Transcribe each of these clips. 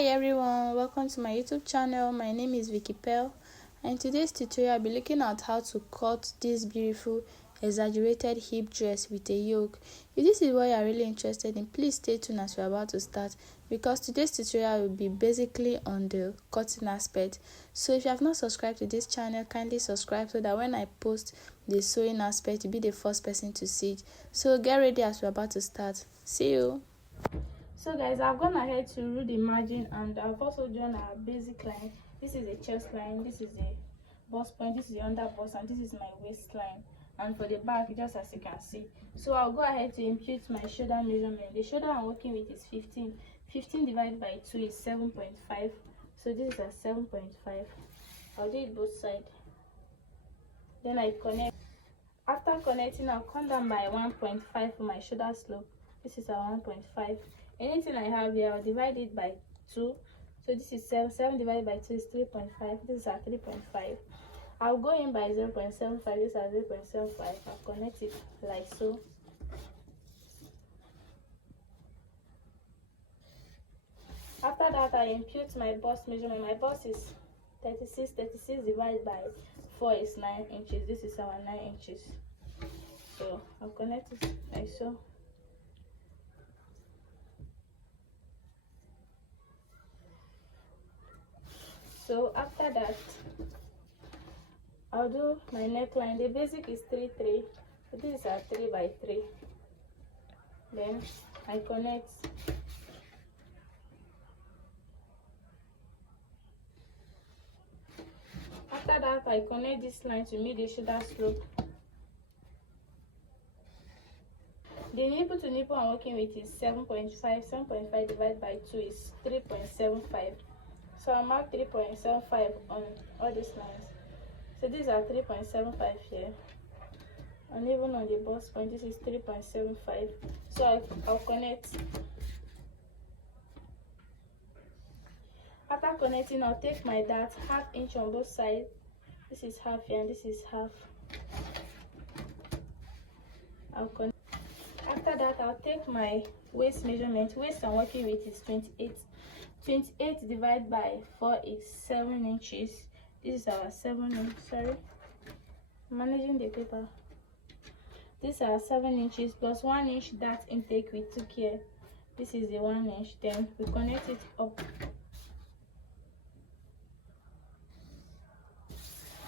Hi everyone, welcome to my YouTube channel. My name is Vicky.Part, and in today's tutorial I'll be looking at how to cut this beautiful exaggerated hip dress with a yoke. If this is what you are really interested in, please stay tuned as we're about to start, because today's tutorial will be basically on the cutting aspect. So if you have not subscribed to this channel, kindly subscribe so that when I post the sewing aspect, you'll be the first person to see it. So get ready as we're about to start. See you. So guys, I've gone ahead to rule the margin, and I've also drawn our basic line. This is a chest line, this is a bust point, this is the under bust, and this is my waistline. And for the back, just as you can see. So I'll go ahead to impute my shoulder measurement. The shoulder I'm working with is 15. 15 divided by 2 is 7.5. So this is at 7.5. I'll do it both sides. Then I connect. After connecting, I'll come down by 1.5 for my shoulder slope. This is at 1.5. Anything I have here, I'll divide it by 2. So this is 7. 7 divided by 2 is 3.5. This is at 3.5. I'll go in by 0.75. This is at 0.75. I'll connect it like so. After that, I impute my bust measurement. My bust is 36. 36 divided by 4 is 9 inches. This is our 9 inches. So I'll connect it like so. So after that, I'll do my neckline. The basic is 3-3. So this is a 3 by 3. Then I connect. After that, I connect this line to meet the shoulder slope. The nipple to nipple I'm working with is 7.5. 7.5 divided by 2 is 3.75. So I'll mark 3.75 on all these lines. So these are 3.75 here. And even on the bust point, this is 3.75. So I'll connect. After connecting, I'll take my dart, 1/2 inch on both sides. This is half here and this is half. I'll connect. After that, I'll take my waist measurement. Waist I'm working with is 28. 28 divided by 4 is 7 inches. This is our 7 inch. Sorry, I'm managing the paper. This is our 7 inches plus 1 inch dart intake we took here. This is the 1 inch. Then we connect it up.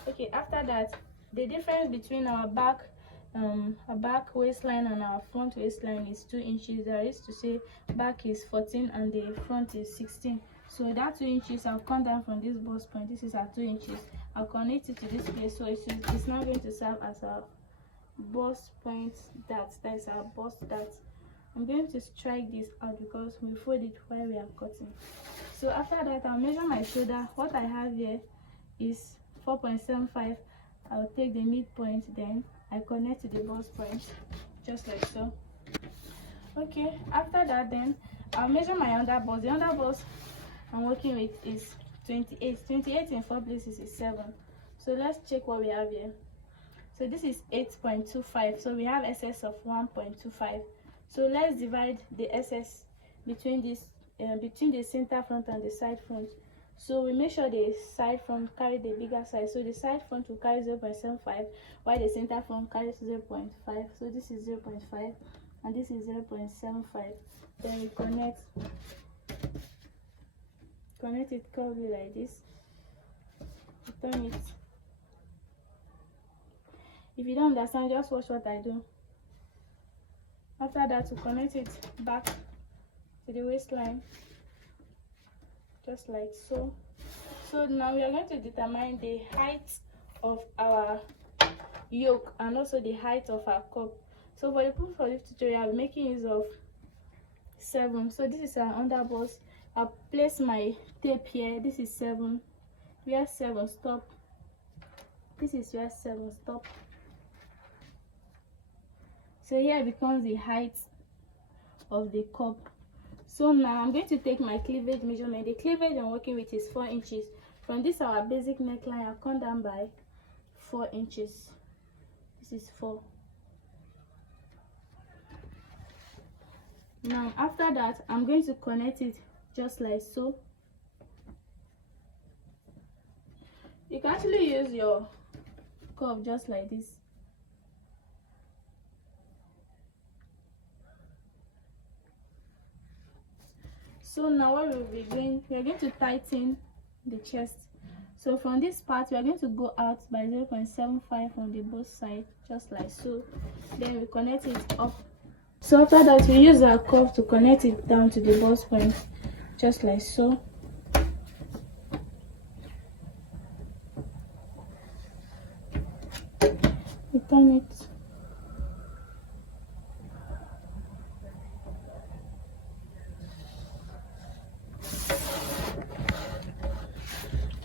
Okay, after that, the difference between our back waistline and our front waistline is 2 inches. That is to say, back is 14 and the front is 16. So that 2 inches, I'll come down from this bust point. This is at 2 inches. I'll connect it to this place, so it's now going to serve as our bust point dart. That is our bust dart. I'm going to strike this out because we fold it while we are cutting. So after that, I'll measure my shoulder. What I have here is 4.75. I'll take the midpoint, then I connect to the bust point, just like so. Okay, after that, then I'll measure my under bust. The under bust I'm working with is 28. 28 in 4 places is 7. So let's check what we have here. So this is 8.25. So we have excess of 1.25. So let's divide the excess between this between the center front and the side front. So we make sure the side front carry the bigger side. So the side front will carry 0.75, while the center front carries 0.5. So this is 0.5 and this is 0.75. Then we connect it curvy like this. Turn it. If you don't understand, just watch what I do. After that, we connect it back to the waistline, just like so. So now we are going to determine the height of our yoke and also the height of our cup. So for the purpose of this tutorial, I'm making use of 7. So this is our under bust. I'll place my tape here. This is 7. Where 7 stop. This is where 7 stop. So here becomes the height of the cup. So now I'm going to take my cleavage measurement. The cleavage I'm working with is 4 inches. From this our basic neckline, I'll come down by 4 inches. This is 4. Now after that, I'm going to connect it just like so. You can actually use your cuff just like this. So now what we'll be doing, we are going to tighten the chest. So from this part, we are going to go out by 0.75 on the both sides, just like so. Then we connect it up. So after that, we use our cuff to connect it down to the bust point, just like so. We turn it.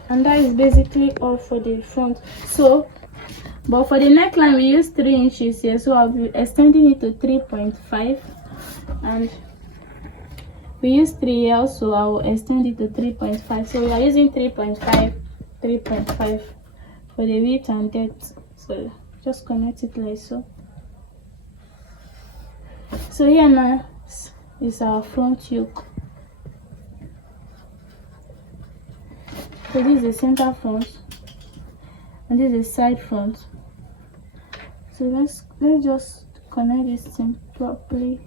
And that is basically all for the front. So but for the neckline we use 3 inches here, so I'll be extending it to 3.5, and we use 3 here, so I will extend it to 3.5. So we are using 3.5 for the width and depth. So just connect it like so. So here now is our front yoke. So this is the center front and this is the side front. So let's just connect this thing properly.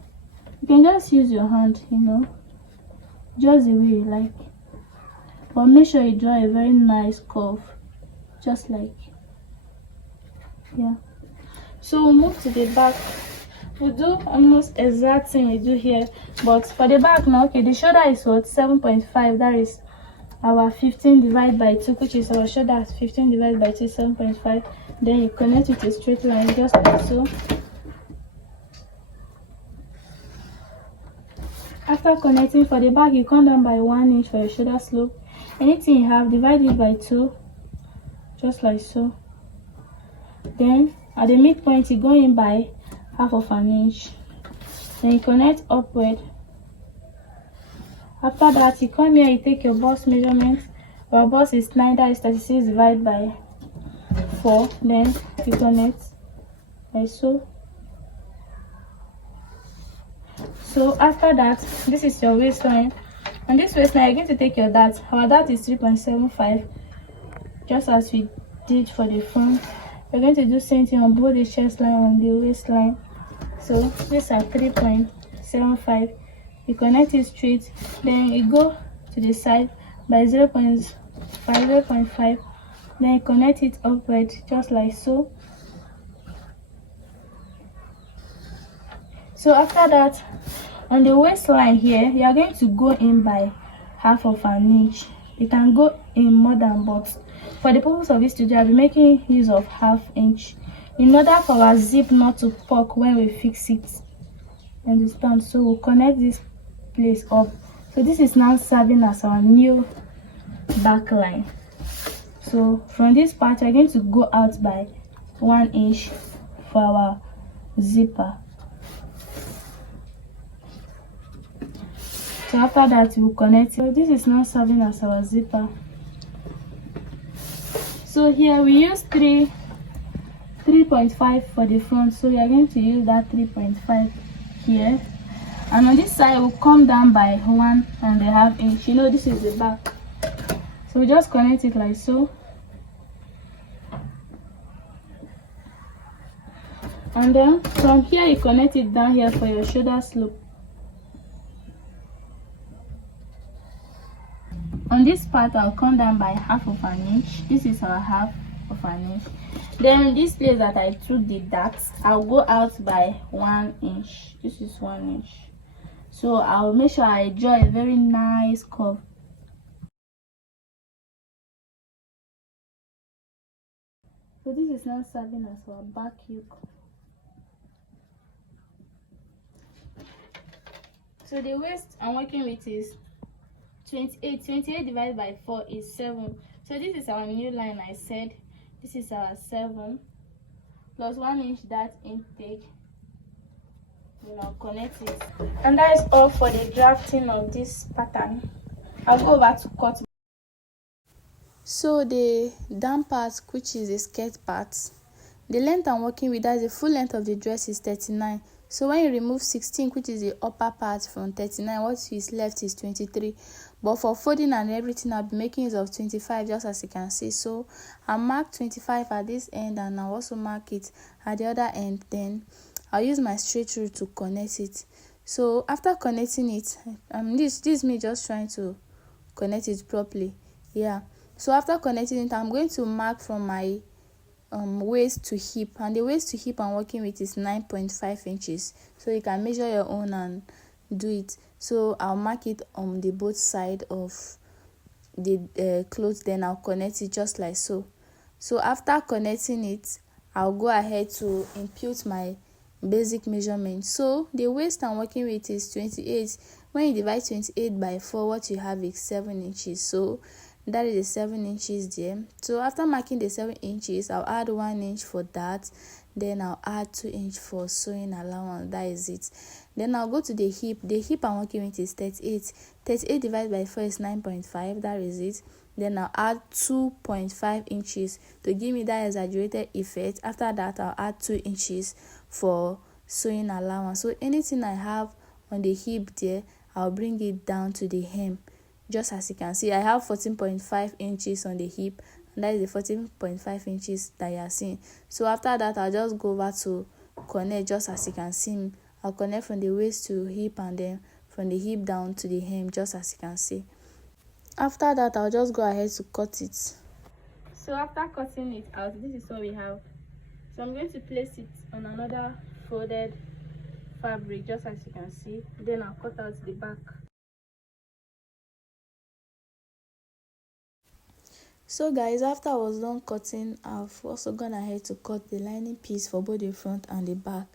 You can just use your hand, you know, just the way you like, but make sure you draw a very nice curve, just like, yeah. So we'll move to the back. We'll do almost exact thing we do here, but for the back now, okay, the shoulder is what, 7.5, that is our 15 divided by 2, which is our shoulder 15 divided by 2, 7.5. Then you connect it to a straight line, just like so. After connecting for the back, you come down by 1 inch for your shoulder slope. Anything you have, divide it by 2, just like so. Then at the midpoint, you go in by half of an inch. Then you connect upward. After that, you come here, you take your bust measurement. Our bust is 9, that is 36 divided by 4. Then you connect like so. So after that, this is your waistline. On this waistline, you're going to take your dart. Our dart is 3.75, just as we did for the front. We're going to do same thing on both the chest line and the waistline. So these are 3.75. You connect it straight, then you go to the side by 0.5, then you connect it upward, just like so. So after that, on the waistline here, you are going to go in by half of an inch. You can go in more than, but for the purpose of this video, I'll be making use of half inch in order for our zip not to poke when we fix it. Understand? So we'll connect this place up. So this is now serving as our new back line. So from this part, we're going to go out by 1 inch for our zipper. So after that, we'll connect it. So this is now serving as our zipper. So here we use 3.5 for the front, so we are going to use that 3.5 here. And on this side, we'll come down by 1.5 inch. You know, this is the back. So we just connect it like so. And then from here, you connect it down here for your shoulder slope. On this part, I'll come down by half of an inch. This is our half of an inch. Then this place that I took the darts, I'll go out by 1 inch. This is 1 inch. So I'll make sure I draw a very nice curve. So this is now serving as our back yoke. So the waist I'm working with is 28. 28 divided by 4 is 7. So this is our new line. I said this is our 7 plus 1 inch that intake. I'll connect it, and that is all for the drafting of this pattern. I'll go over to cut. So the down part, which is the skirt part, the length I'm working with, that's the full length of the dress, is 39. So when you remove 16, which is the upper part, from 39, what is left is 23. but for folding and everything I'll be making use of 25, just as you can see. So I'll mark 25 at this end, and I'll also mark it at the other end. Then I'll use my straight rule to connect it. So after connecting it, this is me just trying to connect it properly. Yeah, so after connecting it, I'm going to mark from my waist to hip, and the waist to hip I'm working with is 9.5 inches. So you can measure your own and do it. So I'll mark it on the both side of the clothes, then I'll connect it just like so. So after connecting it, I'll go ahead to impute my basic measurement. So the waist I'm working with is 28. When you divide 28 by 4, what you have is 7 inches. So that is the 7 inches there. So after marking the 7 inches, I'll add 1 inch for that. Then I'll add 2 inch for sewing allowance. That is it. Then I'll go to the hip. The hip I'm working with is 38. 38 divided by 4 is 9.5. That is it. Then I'll add 2.5 inches to give me that exaggerated effect. After that, I'll add 2 inches for sewing allowance. So anything I have on the hip there, I'll bring it down to the hem. Just as you can see, I have 14.5 inches on the hip, and that is the 14.5 inches that you are seeing. So after that, I'll just go over to connect. Just as you can see, I'll connect from the waist to hip, and then from the hip down to the hem, just as you can see. After that, I'll just go ahead to cut it. So after cutting it out, this is what we have. So I'm going to place it on another folded fabric, just as you can see. Then I'll cut out the back. So guys, after I was done cutting, I've also gone ahead to cut the lining piece for both the front and the back.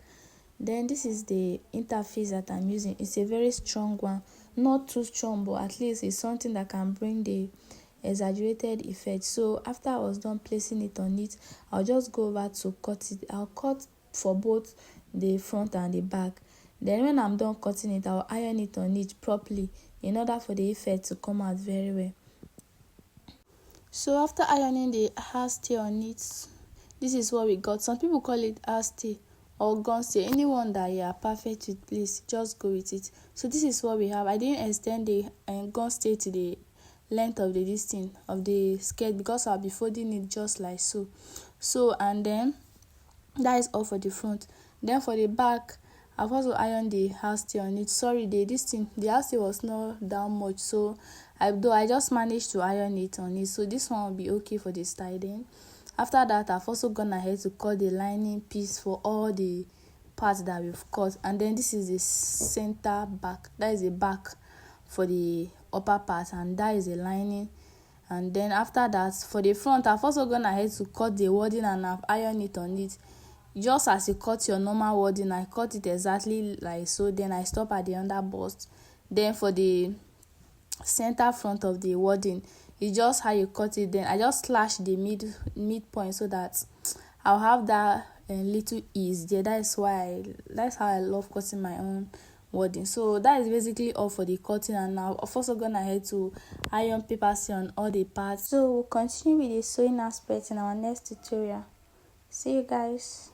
Then this is the interface that I'm using. It's a very strong one, not too strong, but at least it's something that can bring the exaggerated effect. So after I was done placing it on it, I'll just go over to cut it. I'll cut for both the front and the back. Then when I'm done cutting it, I'll iron it on it properly in order for the effect to come out very well. So after ironing the hairstay on it, this is what we got. Some people call it hairstay or gun stay. Anyone that you are perfect with, please just go with it. So this is what we have. I didn't extend the gun stay to the length of the distance of the skirt because I'll be folding it just like so. And then that is all for the front. Then for the back, I've also ironed the hairstay on it. Sorry, the hairstay was not that much, so I just managed to iron it on it. So this one will be okay for the styling. After that, I've also gone ahead to cut the lining piece for all the parts that we've cut. And then this is the center back. That is the back for the upper part, and that is the lining. And then after that, for the front, I've also gone ahead to cut the wording, and I've ironed it on it. Just as you cut your normal wording, I cut it exactly like so. Then I stop at the under bust. Then for the center front of the wording, it's just how you cut it. Then I just slash the midpoint so that I'll have that little ease there. That's how I love cutting my own wording. So that is basically all for the cutting, and now I've also gone ahead to iron paper sew on all the parts. So we'll continue with the sewing aspect in our next tutorial. See you guys.